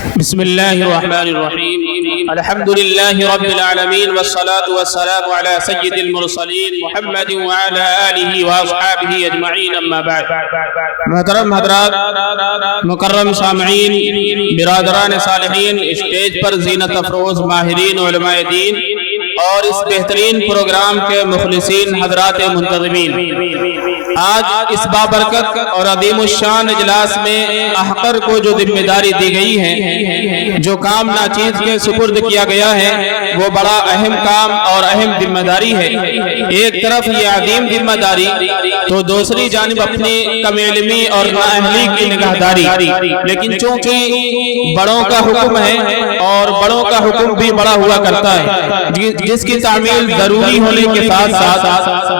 بسم الله الرحمن الرحيم. الحمد لله رب العالمين والصلاة والسلام على سيد المرسلين محمد وعلى آله وأصحابه أجمعين. أما بعد. محترم حضرات، مکرم سامعین، برادران صالحین، اسٹیج پر زینت افروز ماہرین علماء دین اور اس بہترین پروگرام کے مخلصین حضرات منتظمین، آج اس بابرکت اور عظیم الشان اجلاس میں احقر کو جو ذمہ داری دی گئی ہے، جو کام ناچیز کے سپرد کیا گیا ہے، وہ بڑا اہم کام اور اہم ذمہ داری ہے. ایک طرف یہ عظیم ذمہ داری تو دوسری جانب اپنی کم علمی اور نااہلی کی نگہداری. لیکن چونکہ بڑوں کا حکم ہے اور بڑوں کا حکم بھی بڑا ہوا کرتا ہے، جس کی تعمیل ضروری ہونے کے ساتھ ساتھ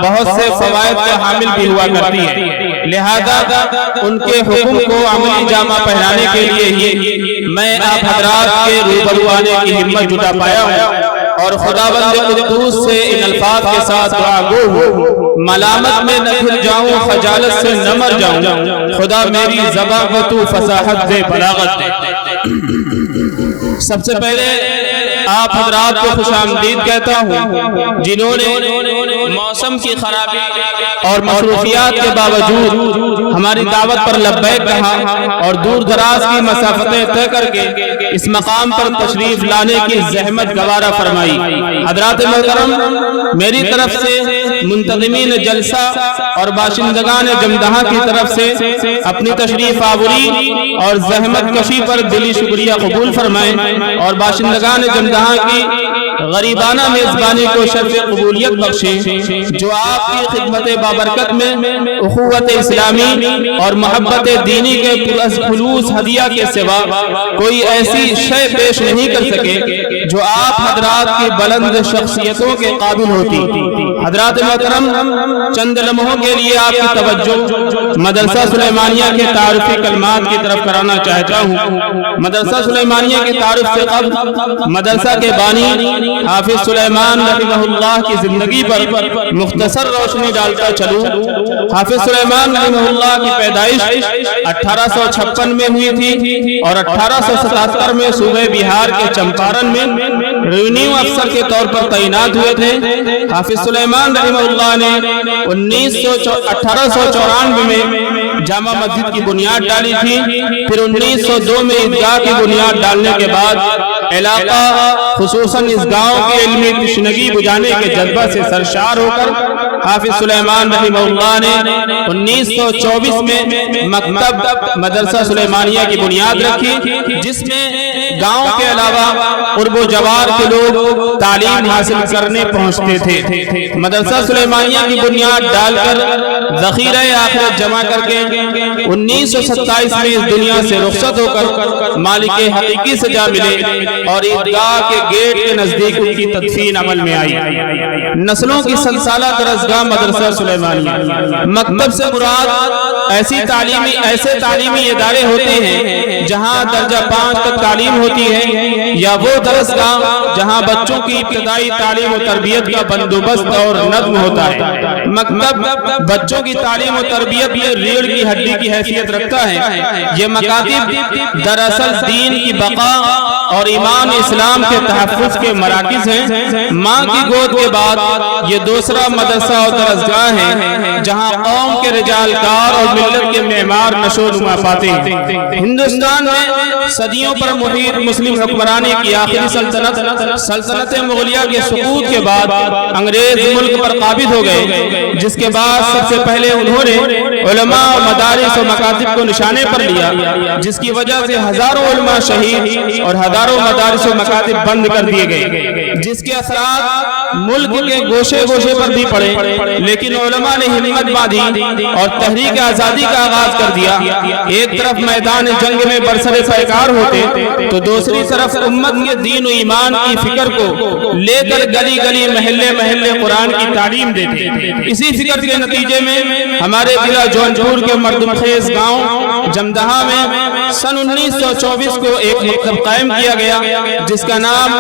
بہت سے فوائد کا حامل بھی ہوا کرتی ہے. لہذا ان کے حکم کو عملی جامہ پہنانے کے لیے ہی میں آپ حضرات کے روبرو آنے کی ہمت جٹا پایا ہوں اور خداوند قدوس سے ان الفاظ کے ساتھ دعا گو ہوں، ملامت میں نہ پھر جاؤں، خجالت سے نہ مر جاؤں، خدا میری زباں کو تو فصاحت دے، بلاغت دے. سب سے پہلے آپ حضرات کو خوش آمدید کہتا ہوں، جنہوں نے موسم کی خرابی اور مصروفیات کے باوجود ہماری دعوت پر لبیک کہا اور دور دراز کی مسافتیں طے کر کے اس مقام پر تشریف لانے کی زحمت گوارا فرمائی. حضرات محترم، میری طرف سے منتظمین جلسہ اور باشندگان جمدہاں کی طرف سے اپنی تشریف آوری اور زحمت کشی پر دلی شکریہ قبول فرمائیں اور باشندگان جمدہاں کی غریبانہ میزبانی کو شرف قبولیت بخشیں، جو آپ کی خدمت بابرکت میں اخوت اسلامی اور محبت دینی کے خلوص ہدیہ کے سوا کوئی ایسی شے پیش نہیں کر سکے جو آپ حضرات کی بلند شخصیتوں کے قابل ہوتی. حضرات محترم، چند لمحوں کے لیے آپ کی توجہ مدرسہ سلیمانیہ کے تعارفی کلمات کی طرف کرانا چاہتا ہوں. مدرسہ سلیمانیہ کے تعارف سے قبل مدرسہ کے بانی حافظ سلیمان رحمہ اللہ کی زندگی پر مختصر روشنی ڈالتا چلوں. حافظ سلیمان رحمہ اللہ کی پیدائش 1856 میں ہوئی تھی اور 1877 میں صوبہ بہار کے چمپارن میں ریونیو افسر کے طور پر تعینات ہوئے تھے. حافظ سلیمان رحمہ اللہ نے 1894 میں جامع مسجد کی بنیاد ڈالی تھی. پھر 1902 میں عیدگاہ کی بنیاد ڈالنے کے بعد علاقہ خصوصاً اس گاؤں کی علمی تشنگی بجھانے کے جذبہ سے سرشار ہو کر حافظ سلیمان رحمہ اللہ نے 1924 میں مکتب مدرسہ سلیمانیہ کی بنیاد رکھی، جس میں گاؤں کے علاوہ قرب و جوار کے لوگ تعلیم حاصل کرنے پہنچتے تھے. مدرسہ سلیمانیہ کی بنیاد ڈال کر ذخیرہ آخرت جمع کر کے 1927 میں اس دنیا سے رخصت ہو کر مالک حقیقی سے جا ملے اور عیدگاہ کے گیٹ کے نزدیک ان کی تدفین عمل میں آئی. نسلوں کی سلسلہ درسگاہ مدرسہ سلیمانیہ. مکتب سے مراد ایسے تعلیمی ادارے ہوتے ہیں جہاں درجہ 5 تک تعلیم ہوتی ہے، یا وہ درسگاہ جہاں بچوں کی ابتدائی تعلیم و تربیت کا بندوبست اور نظم ہوتا ہے. مکتب بچوں کی تعلیم و تربیت میں ریڑھ کی ہڈی کی حیثیت رکھتا ہے. یہ مکاتب دراصل دین کی بقا اور ایمان اسلام کے تحفظ کے مراکز ہیں. ماں کی گود کے بعد یہ دوسرا مدرسہ اور درسگاہ ہے جہاں قوم کے رجال کار اور ملت کے معمار نشو و نما پاتے ہیں. ہندوستان میں صدیوں پر محیط مسلم حکمرانی کی آخری سلطنت مغلیہ کے سقوط کے بعد انگریز ملک پر قابض ہو گئے، جس کے بعد سب سے پہلے انہوں نے علماء اور مدارس و مکاتب کو نشانے پر لیا، جس کی وجہ سے ہزاروں علماء شہید اور ہزاروں مدارس و مکاتب بند کر دیے گئے، جس کے اثرات ملک کے گوشے گوشے پر بھی پڑے. لیکن علماء نے ہمت باندھی اور تحریک آزادی کا آغاز کر دیا. ایک طرف میدان جنگ میں برسر پیکار ہوتے تو دوسری طرف امت کے دین و ایمان کی فکر کو لے کر گلی گلی محلے محلے قرآن کی تعلیم دیتے. اسی فکر کے نتیجے میں ہمارے ضلع جونپور کے مردم خیز گاؤں جمدہاں میں سن 1924 کو ایک مکتب قائم کیا گیا، جس کا نام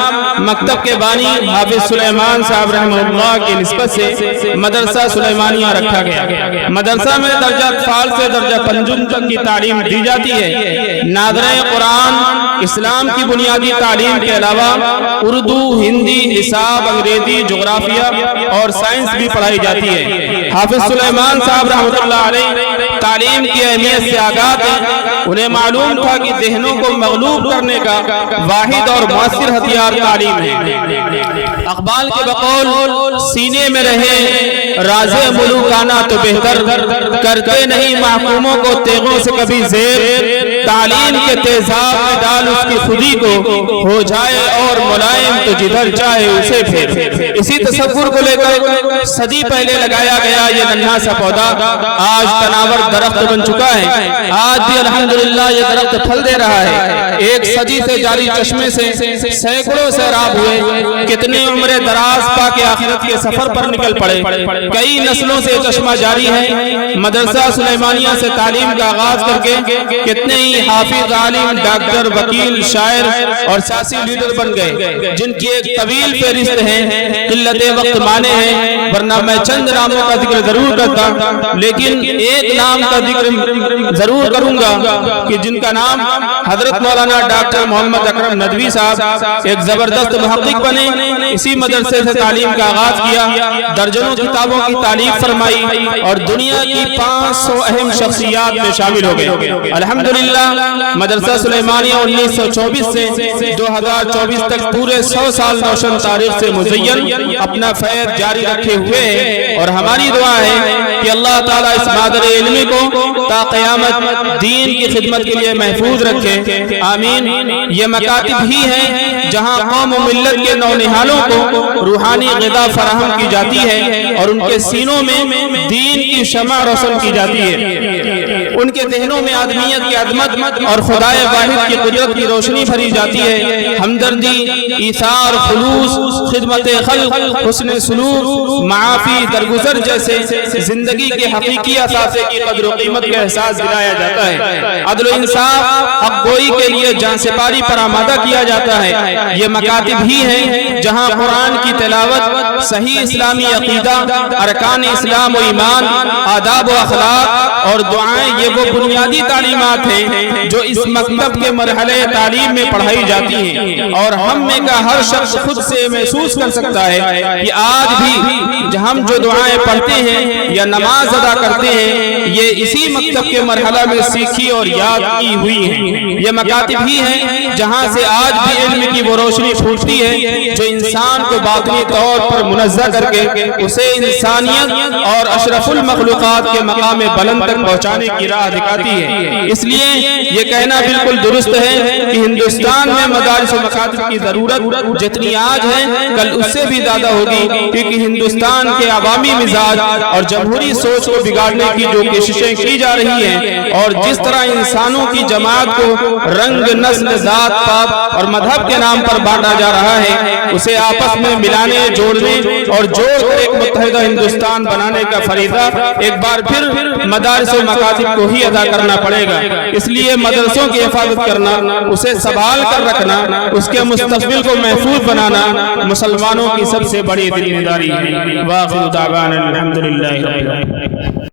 مکتب کے بانی حافظ سلیمان سلیمان صاحب رحمہ اللہ کی نسبت سے مدرسہ سلیمانیہ رکھا گیا۔ مدرسہ میں درجہ فال سے درجہ پنجم تک کی تعلیم دی جاتی ہے۔ ناظرین قرآن اسلام کی بنیادی تعلیم کے علاوہ اردو، ہندی، حساب، انگریزی، جغرافیہ اور سائنس بھی پڑھائی جاتی ہے۔ حافظ سلیمان صاحب رحمۃ اللہ علیہ تعلیم کی اہمیت سے آگاہ تھے۔ انہیں معلوم تھا کہ ذہنوں کو مغلوب کرنے کا واحد اور مؤثر ہتھیار تعلیم ہے۔ اقبال کے بقول سینے میں رہے راز ملوکانہ تو بہتر، کرتے نہیں محکوموں کو تیغوں سے کبھی زیر، تعلیم کے تیزاب میں ڈال اس کی خودی کو، ہو جائے اور ملائم تو جدھر چاہے اسے پھیر۔ اسی تصور کو لے کر صدی پہلے لگایا گیا یہ ننھا سا پودا آج تناور درخت بن چکا ہے۔ آج بھی الحمدللہ یہ درخت پھل دے رہا ہے۔ ایک صدی سے جاری چشمے سے سینکڑوں سیراب ہوئے، کتنے عمر دراز پا کے آخرت کے سفر پر نکل پڑے۔ کئی نسلوں سے چشمہ جاری ہے۔ مدرسہ سلیمانیہ سے تعلیم کا آغاز کر کے کتنے ہی حافظ، عالم، ڈاکٹر، وکیل، شاعر اور سیاسی لیڈر بن گئے، جن کی ایک طویل فہرست ہے۔ قلت وقت مانے ہیں، ورنہ میں چند ناموں کا ذکر ضرور کرتا، لیکن ایک نام کا ذکر ضرور کروں گا کہ جن کا نام حضرت مولانا ڈاکٹر محمد اکرم ندوی صاحب ایک زبردست محقق بنے۔ اسی مدرسے سے تعلیم کا آغاز کیا، درجنوں کتابوں کی تالیف فرمائی اور دنیا کی 500 اہم شخصیات میں شامل ہو گئے۔ الحمدللہ مدرسہ سلیمانیہ 1924 سے 2024 تک پورے 100 سال روشن تاریخ سے مزین اپنا فیض جاری رکھے ہوئے ہے، اور ہماری دعا ہے کہ اللہ تعالیٰ اس مادر علمی کو تا قیامت دین کی خدمت کے لیے محفوظ رکھے، آمین۔ یہ مکاتب ہی ہیں جہاں قوم و ملت کے نونہالوں کو روحانی غذا فراہم کی جاتی ہے اور ان کے سینوں میں دین کی شمع روشن کی جاتی ہے، ان کے ذہنوں میں آدمیت کی عظمت اور خدائے واحد کی قدرت کی روشنی بھری جاتی ہے۔ ہمدردی، ایثار، خلوص، خدمت خلق، حسن سلوک، معافی، درگزر جیسے زندگی کے حقیقی اثاثے کی قدر و قیمت کا احساس دلایا جاتا ہے۔ عدل و انصاف، حق گوئی کے لیے جان سپاری پر آمادہ کیا جاتا ہے۔ یہ مکاتب ہی ہیں جہاں قرآن کی تلاوت، صحیح اسلامی عقیدہ، ارکان اسلام و ایمان، آداب و اخلاق اور دعائیں، یہ وہ بنیادی تعلیمات ہیں جو اس مکتب کے مرحلے تعلیم میں پڑھائی جاتی ہیں، اور ہم میں کا ہر شخص خود سے محسوس کر سکتا ہے کہ آج بھی ہم جو دعائیں پڑھتے ہیں یا نماز ادا کرتے ہیں یہ اسی مکتب کے مرحلہ میں سیکھی اور یاد کی ہوئی ہیں۔ یہ مکاتب ہی ہیں جہاں سے آج بھی علم کی وہ روشنی پھوٹتی ہے جو انسان کو باطنی طور پر منزہ کر کے اسے انسانیت اور اشرف المخلوقات کے مقام بلند تک پہنچانے کی راہ دکھاتی ہے۔ اس لیے یہ کہنا بالکل درست ہے کہ ہندوستان میں مدارس و مکاتب کی ضرورت جتنی آج ہے کل اس سے بھی زیادہ ہوگی، کیونکہ ہندوستان کے عوامی مزاج اور جمہوری سوچ کو بگاڑنے کی جو کوششیں کی جا رہی ہیں، اور جس طرح انسانوں کی جماعت کو رنگ، نسل، ذات پات اور مذہب کے نام پر بانٹا جا رہا ہے، اسے آپس میں ملانے، جوڑنے اور جوڑ کر ایک متحدہ ہندوستان بنانے کا فریضہ ایک بار پھر مدارس و مکاتب کو ہی ادا کرنا پڑے گا۔ اس لیے مدرسوں کی حفاظت کرنا، اسے سنبھال کر رکھنا، اس کے مستقبل کو محفوظ بنانا مسلمانوں کی سب سے بڑی ذمہ داری ہے۔ وآخر دعوانا الحمدللہ رب العالمین۔